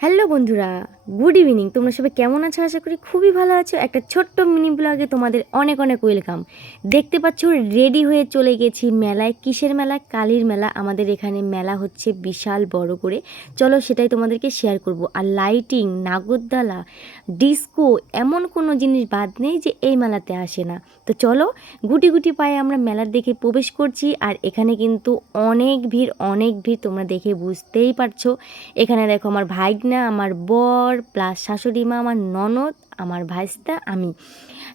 Hello বন্ধুরা good evening তোমরা সবাই কেমন আছো? আশা করি খুবই ভালো আছো। একটা ছোট্ট মিনি ব্লগে তোমাদের অনেক অনেক ওয়েলকাম দেখতে পাচ্ছ রেডি হয়ে চলে গেছি মেলায়। কিসের মেলা? কালীর মেলা। আমাদের এখানে মেলা হচ্ছে বিশাল বড় করে। চলো সেটাই তোমাদেরকে শেয়ার করব। আর লাইটিং নাগরদালা ডিস্কো এমন কোনো জিনিস বাদ নেই যে এই মেলাতে আসে না। তো চলো, গুটি গুটি পায়ে আমরা মেলার দিকে প্রবেশ করছি। আর এখানে কিন্তু অনেক ভিড় অনেক ভিড় তোমরা দেখে বুঝতেই পারছ। এখানে দেখো আমার ভাইগনা, আমার বর প্লাস শাশুড়ি মা, আমার ননদ, আমার ভাইস্তা, আমি।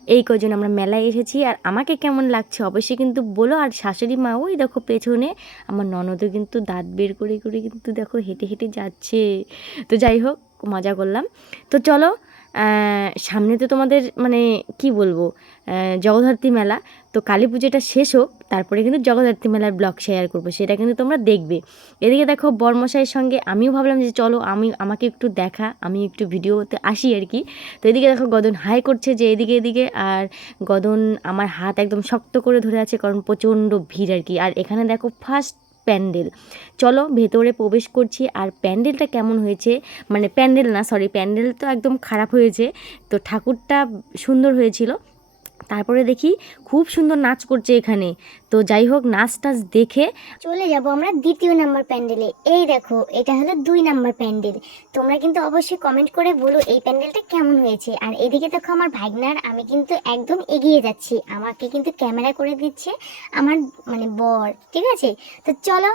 এই কজন আমরা মেলায় এসেছি আর আমাকে কেমন লাগছে অবশ্যই কিন্তু বলো। আর শাশুড়ি মা ওই দেখো পেছনে, আমার ননদও কিন্তু দাঁত বের করে করে কিন্তু দেখো হেঁটে হেঁটে যাচ্ছে। তো যাই হোক, মজা করলাম। তো চলো সামনে তো তোমাদের মানে কি বলব জগদ্ধাত্রী মেলা, তো কালী পুজোটা শেষ হোক, তারপরে কিন্তু জগদ্ধাত্রী মেলার ব্লগ শেয়ার করব, সেটা কিন্তু তোমরা দেখবে। এদিকে দেখো বর্মশাইয়ের সঙ্গে আমিও ভাবলাম যে চলো আমি, আমাকে একটু দেখা, আমি একটু ভিডিওতে আসি আর কি। তো এদিকে দেখো গদন হাই করছে যে এদিকে এদিকে, আর গদন আমার হাত একদম শক্ত করে ধরে আছে, কারণ প্রচণ্ড ভিড় আর কি। আর এখানে দেখো ফার্স্ট প্যান্ডেল। চলো ভেতরে প্রবেশ করছি আর প্যান্ডেলটা কেমন হয়েছে? মানে প্যান্ডেল না সরি প্যান্ডেল তো একদম খারাপ হয়েছে। তো ঠাকুরটা সুন্দর হয়েছিল। তারপরে দেখি খুব সুন্দর নাচ করছে এখানে। তো যাই হোক, নাচ টাচ দেখে চলে যাব আমরা দ্বিতীয় নাম্বার প্যান্ডেলে। এই দেখো, এটা হলো দুই নাম্বার প্যান্ডেল। তোমরা কিন্তু অবশ্যই কমেন্ট করে বলো এই প্যান্ডেলটা কেমন হয়েছে। আর এদিকে দেখো আমার ভাগনার, আমি কিন্তু একদম এগিয়ে যাচ্ছি। আমাকে কিন্তু ক্যামেরা করে দিচ্ছে আমার মানে বর, ঠিক আছে? তো চলো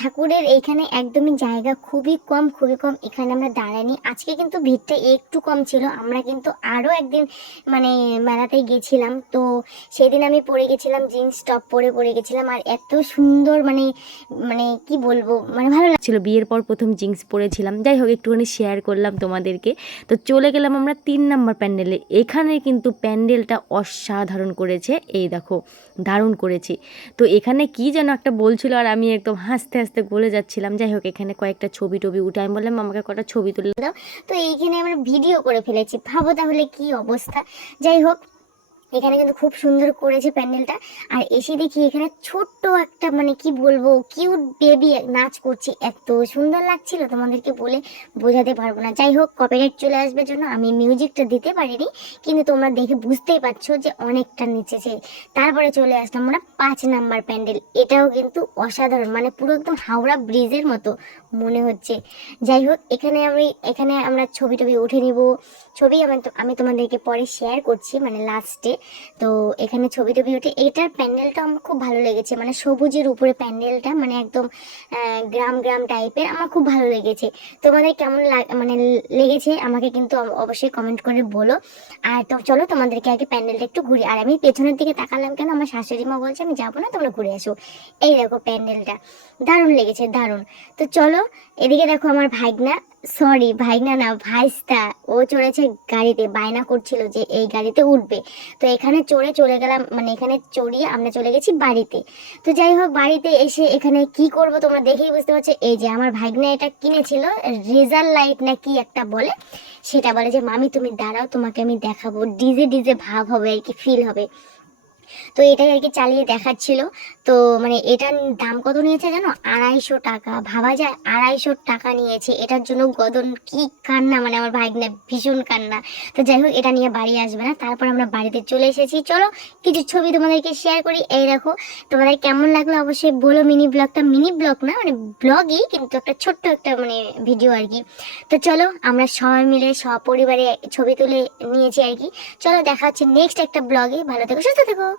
ঠাকুরের এইখানে একদমই জায়গা খুবই কম খুবই কম। এখানে আমরা দাঁড়াইনি আজকে কিন্তু ভিড়টা একটু কম ছিল। আমরা কিন্তু আরও একদিন মানে মেলাতে গেছিলাম তো সেদিন আমি পরে গেছিলাম, জিন্স, টপ পরে পরে গেছিলাম। আর এত সুন্দর মানে মানে কি বলব মানে ভালো লাগ- ছিল বিয়ের পর প্রথম জিন্স পরেছিলাম। যাই হোক, একটুখানি শেয়ার করলাম তোমাদেরকে। তো চলে গেলাম আমরা তিন নাম্বার প্যান্ডেলে এখানে কিন্তু প্যান্ডেলটা অসাধারণ করেছে। এই দেখো, দারুণ করেছে। তো এখানে কি যেন একটা বলছিল আর আমি একদম হাসতে হাসতে গলে যাচ্ছিলাম। যাই হোক, এখানে কয়েকটা ছবি টবি উঠে, আমি বললাম, আমাকে কটা ছবি তুলে দাও। তো এইখানে আমরা ভিডিও করে ফেলেছি। ভাবো তাহলে কি অবস্থা? যাই হোক এখানে কিন্তু খুব সুন্দর করেছে প্যান্ডেলটা। আর এসে দেখি এখানে ছোট্ট একটা মানে কি বলব কিউট বেবি নাচ করছে। এত সুন্দর লাগছিল, তোমাদেরকে বলে বোঝাতে পারব না। যাই হোক কপিরাইট চলে আসবে জন্য আমি মিউজিকটা দিতে পারিনি, কিন্তু তোমরা দেখে বুঝতেই পারছ যে অনেকটা নেচেছে। তারপরে চলে আসলাম আমরা পাঁচ নাম্বার প্যান্ডেল। এটাও কিন্তু অসাধারণ মানে পুরো একদম হাওড়া ব্রিজের মতো মনে হচ্ছে। যাই হোক, এখানে আমি, এখানে আমরা ছবি টবি উঠে নিব। ছবি আমি আমি তোমাদেরকে পরে শেয়ার করছি মানে লাস্টে তো এখানে ছবি টবি উঠে এটার প্যান্ডেলটা আমার খুব ভালো লেগেছে। মানে সবুজের উপরে প্যান্ডেলটা মানে একদম গ্রাম গ্রাম টাইপের, আমার খুব ভালো লেগেছে। তোমাদের কেমন মানে লেগেছে আমাকে কিন্তু অবশ্যই কমেন্ট করে বলো। আর তো চলো তোমাদেরকে আগে প্যান্ডেলটা একটু ঘুরি আর আমি পেছনের দিকে তাকালাম কেন? আমার শাশুড়ি মা বলছে, আমি যাব না, তোমরা ঘুরে আসো। এই দেখো প্যান্ডেলটা। দারুণ লেগেছে, দারুণ। তো চলো, এদিকে দেখো আমার ভাইগনা সরি ভাইগনা না, ভাইস্তা। ও চড়েছে গাড়িতে, বায়না করছিল যে এই গাড়িতে উঠবে। তো এখানে চড়ে চলে গেলাম মানে এখানে চড়িয়ে আমরা চলে গেছি বাড়িতে। তো যাই হোক, বাড়িতে এসে এখানে কি করব তোমরা দেখেই বুঝতে পারছ। এই যে আমার ভাইগনা এটা কিনেছিল রেজার লাইট না কি একটা বলে, সেটা বলে যে, মামি, তুমি দাঁড়াও, তোমাকে আমি দেখাবো। ডিজে ডিজে ভাব হবে, আর কি ফিল হবে। তো এটাই আর কি চালিয়ে দেখাচ্ছিল। তো মানে এটার দাম কত নিয়েছে জানো? আড়াইশো টাকা। ভাবা যায় আড়াইশো টাকা নিয়েছে। এটার জন্য গদন কি কান্না মানে আমার ভাইগনা ভীষণ কান্না। তো যাই হোক, এটা নিয়ে বাড়ি আসবে না। তারপর আমরা বাড়িতে চলে এসেছি। চলো, কিছু ছবি তোমাদেরকে শেয়ার করি। এই দেখো, তোমাদের কেমন লাগল অবশ্যই বলো মিনি ব্লগটা মিনি ব্লগ না মানে ব্লগই কিন্তু একটা ছোট্ট একটা মানে ভিডিও আর কি। তো চলো, আমরা সবাই মিলে, সপরিবারে ছবি তুলে নিয়েছি আর কি। চলো, দেখা হচ্ছে নেক্সট একটা ব্লগে ভালো থেকো, সুস্থ থেকো।